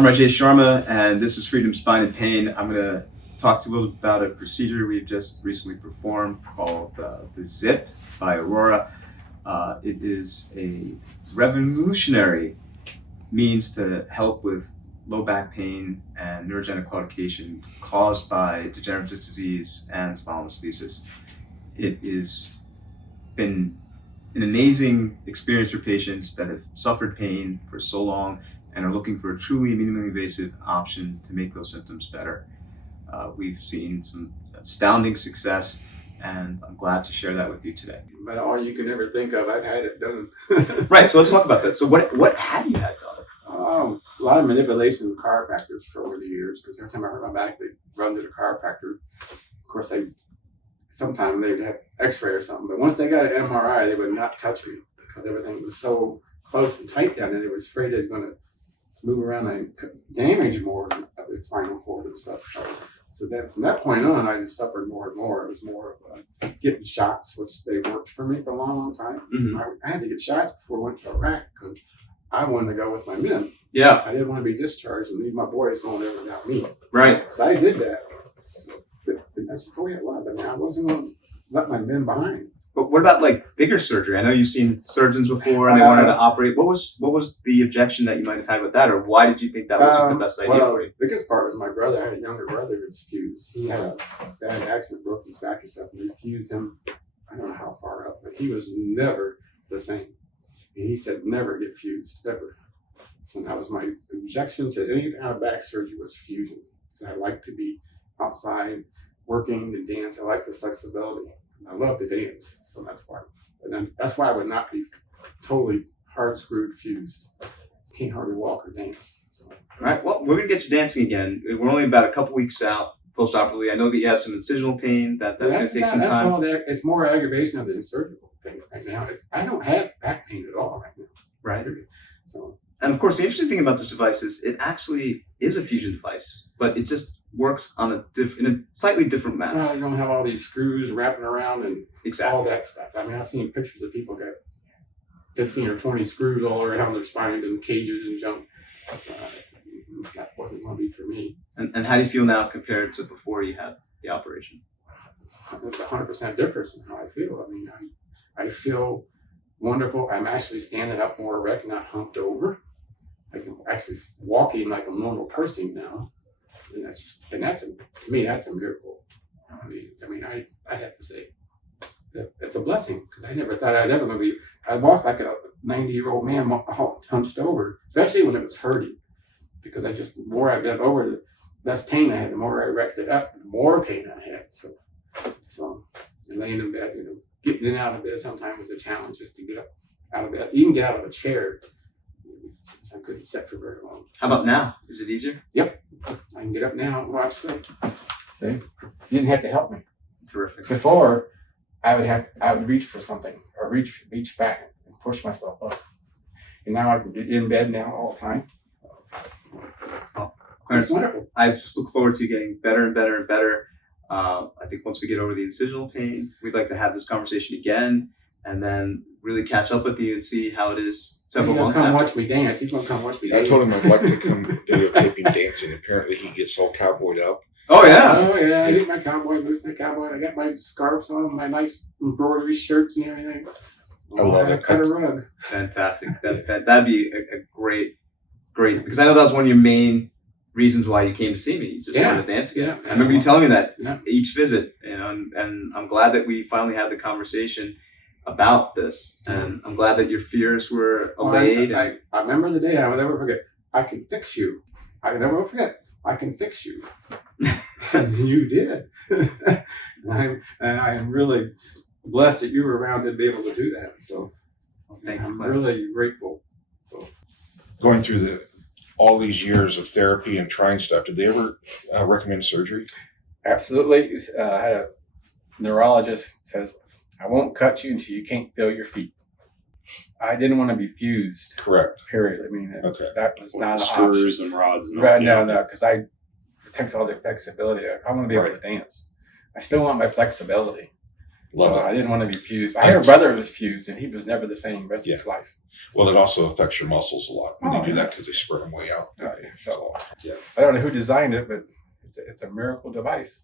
I'm Rajesh Sharma, and this is Freedom Spine and Pain. I'm going to talk to you a little about a procedure we've just recently performed called the ZIP by Aurora. It is a revolutionary means to help with low back pain and neurogenic claudication caused by degenerative disc disease and spondylolisthesis. It has been an amazing experience for patients that have suffered pain for so long and are looking for a truly minimally invasive option to make those symptoms better. We've seen some astounding success, and I'm glad to share that with you today. But all you can ever think of, I've had it done. Right, so let's talk about that. So what have you had done? A lot of manipulation with chiropractors for over the years, because every time I hurt my back, they'd run to the chiropractor. Of course, sometimes they'd have x-ray or something, but once they got an MRI, they would not touch me because everything was so close and tight down there. They were afraid it was going to move around and damage more of the spinal cord and stuff. So that from that point on, I just suffered more and more. It was more of getting shots, which they worked for me for a long, long time. Mm-hmm. I had to get shots before I went to Iraq because I wanted to go with my men. Yeah. I didn't want to be discharged and leave my boys going there without me. Right. So I did that. So, but that's the way it was. I mean, I wasn't going to let my men behind. But what about like bigger surgery? I know you've seen surgeons before and they wanted to operate. What was the objection that you might have had with that, or why did you think that was the best idea for you? The biggest part was my brother. I had a younger brother who was fused. He had a bad accident, broke his back and stuff, and we fused him. I don't know how far up, but he was never the same. And he said, never get fused, ever. So that was my objection to anything out of back surgery was fusion. Because I like to be outside working and dance. I like the flexibility. I love to dance, so that's why. And then that's why I would not be totally hard screwed fused. Can't hardly walk or dance. So. All right. Well, we're gonna get you dancing again. We're only about a couple weeks out post-operatively. I know that you have some incisional pain. That's gonna take some time. That's all there. It's more aggravation of the surgical thing right now. I don't have back pain at all right now. Right. So. And of course, the interesting thing about this device is it actually is a fusion device, but it just works on in a slightly different manner. Well, you don't have all these screws wrapping around and all that stuff. I mean, I've seen pictures of people got 15 or 20 screws all around their spines and cages and junk. That wasn't going to be for me. And how do you feel now compared to before you had the operation? There's 100% difference in how I feel. I mean, I feel wonderful. I'm actually standing up more erect, not humped over. I can actually walking like a normal person now. And to me, that's a miracle. I mean, I have to say that it's a blessing because I never thought I was ever going to be. I walked like a 90-year-old man hunched over, especially when it was hurting. Because the more I bent over, the less pain I had. The more I erected up, the more pain I had. So laying in bed, getting out of bed sometimes was a challenge just to get up out of bed, even get out of a chair. I couldn't sit for very long. How about now? Is it easier? Yep. I can get up now and watch sleep. See? You didn't have to help me. Terrific. Before, I would reach for something or reach back and push myself up. And now I can get in bed now all the time. Oh, it's wonderful. I just look forward to getting better and better and better. I think once we get over the incisional pain, we'd like to have this conversation again and then really catch up with you and see how it is several months after. He's going to come watch me dance. He's going to come watch me dance. I told him I'd like to come videotaping dancing. Apparently he gets all cowboyed up. Oh, yeah. Oh, yeah. I get my cowboy boots, my cowboy. I got my scarves on, my nice embroidery shirts and everything. I love it. Cut a rug. Fantastic. That'd be a great, because I know that was one of your main reasons why you came to see me. You just wanted to dance again. I remember you telling me that each visit, and I'm glad that we finally had the conversation about this, and I'm glad that your fears were allayed. I remember the day, I will never forget. I can fix you. I will never forget. I can fix you. And you did. and I am really blessed that you were around to be able to do that. So I'm really grateful. So going through all these years of therapy and trying stuff, did they ever recommend surgery? Absolutely. I had a neurologist says, I won't cut you until you can't feel your feet. I didn't want to be fused. Correct. Period. I mean, that was not an screws option. And rods. And right? No, because it takes all the flexibility. I want to be able to dance. I still want my flexibility. Love So it. I didn't want to be fused. I had a brother who was fused, and he was never the same rest of his life. Well, it also affects your muscles a lot when Oh, they do yeah. that because they spread them way out. So Yeah. I don't know who designed it, but it's a miracle device.